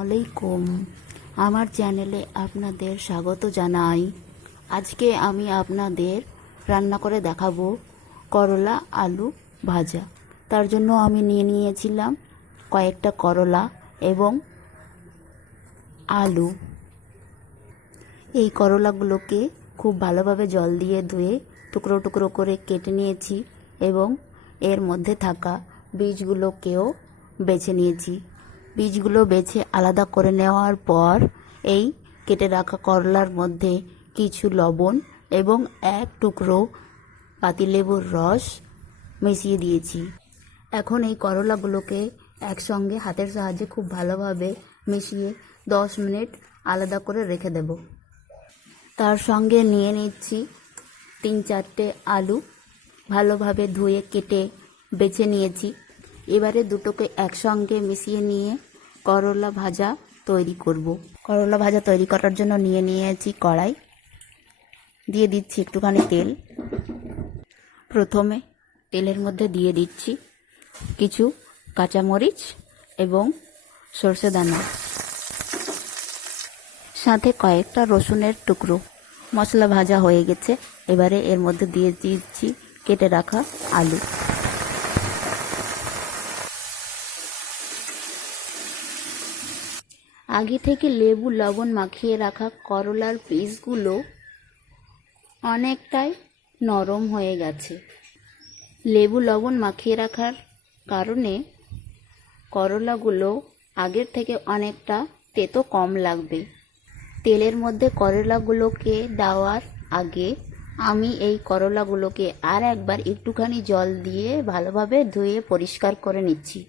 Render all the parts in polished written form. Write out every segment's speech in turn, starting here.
আলাইকুম, আমার চ্যানেলে আপনাদের স্বাগত জানাই। আজকে আমি আপনাদের রান্না করে দেখাবো করলা আলু ভাজা। তার জন্য আমি নিয়েছিলাম কয়েকটা করলা এবং আলু। এই করলাগুলোকে খুব ভালোভাবে জল দিয়ে ধুয়ে টুকরো টুকরো করে কেটে নিয়েছি এবং এর মধ্যে থাকা বীজগুলোকেও বেছে নিয়েছি। বীজগুলো বেছে আলাদা করে নেওয়ার পর এই কেটে রাখা করলার মধ্যে কিছু লবণ এবং এক টুকরো পাতিলেবুর রস মিশিয়ে দিয়েছি। এখন এই করলাগুলোকে একসঙ্গে হাতের সাহায্যে খুব ভালোভাবে মিশিয়ে 10 মিনিট আলাদা করে রেখে দেব। তার সঙ্গে নিয়ে নিচ্ছি 3-4টে আলু, ভালোভাবে ধুয়ে কেটে বেছে নিয়েছি। এবারে দুটোকে একসঙ্গে মিশিয়ে নিয়ে করলা ভাজা তৈরি করব। করলা ভাজা তৈরি করার জন্য নিয়েছি কড়াই, দিয়ে দিচ্ছি একটুখানি তেল। প্রথমে তেলের মধ্যে দিয়ে দিচ্ছি কিছু কাঁচামরিচ এবং সর্ষে দানা, সাথে কয়েকটা রসুনের টুকরো। মশলা ভাজা হয়ে গেছে, এবারে এর মধ্যে দিয়ে দিচ্ছি কেটে রাখা আলু। আগে থেকে লেবু লবণ মাখিয়ে রাখা করলার পিসগুলো অনেকটাই নরম হয়ে গেছে। লেবু লবণ মাখিয়ে রাখার কারণে করলাগুলো আগের থেকে অনেকটা তেতো কম লাগবে। তেলের মধ্যে করলাগুলোকে দেওয়ার আগে আমি এই করলাগুলোকে আর একবার একটুখানি জল দিয়ে ভালোভাবে ধুয়ে পরিষ্কার করে নিচ্ছি।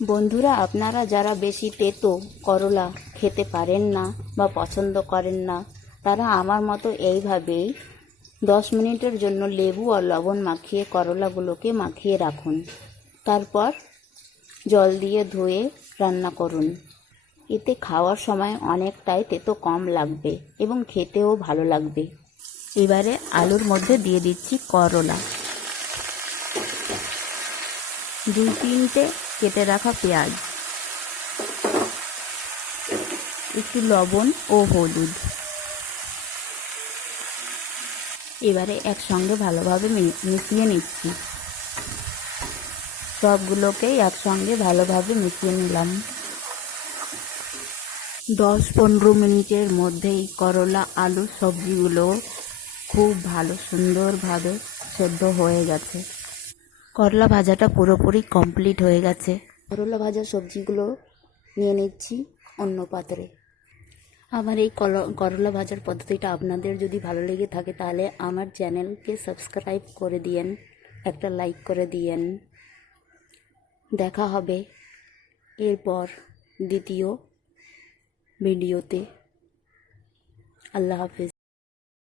বন্ধুরা, আপনারা যারা বেশি তেতো করলা খেতে পারেন না বা পছন্দ করেন না, তারা আমার মতো এইভাবেই 10 মিনিটের জন্য লেবু আর লবণ মাখিয়ে করলাগুলোকে মাখিয়ে রাখুন। তারপর জল দিয়ে ধুয়ে রান্না করুন। এতে খাওয়ার সময় অনেকটাই তেতো কম লাগবে এবং খেতেও ভালো লাগবে। এবারে আলুর মধ্যে দিয়ে দিচ্ছি করলা, 2-3টে কেটে রাখা পেঁয়াজ, একটু লবণ ও হলুদ। এবারে একসঙ্গে ভালোভাবে মিশিয়ে নিচ্ছি। সবগুলোকেই একসঙ্গে ভালোভাবে মিশিয়ে নিলাম। 10-15 মিনিটের মধ্যেই করলা আলু সবজিগুলো খুব ভালো সুন্দরভাবে সেদ্ধ হয়ে গেছে। করলা ভাজাটা পুরোপুরি কমপ্লিট হয়ে গেছে। করলা ভাজা সবজিগুলো নিয়ে নিচ্ছি অন্য পাত্রে। আমার এই করলা ভাজার পদ্ধতিটা আপনাদের যদি ভালো লেগে থাকে তাহলে আমার চ্যানেলকে সাবস্ক্রাইব করে দিয়েন, একটা লাইক করে দিয়েন। দেখা হবে এরপর দ্বিতীয় ভিডিওতে। আল্লাহ হাফেজ।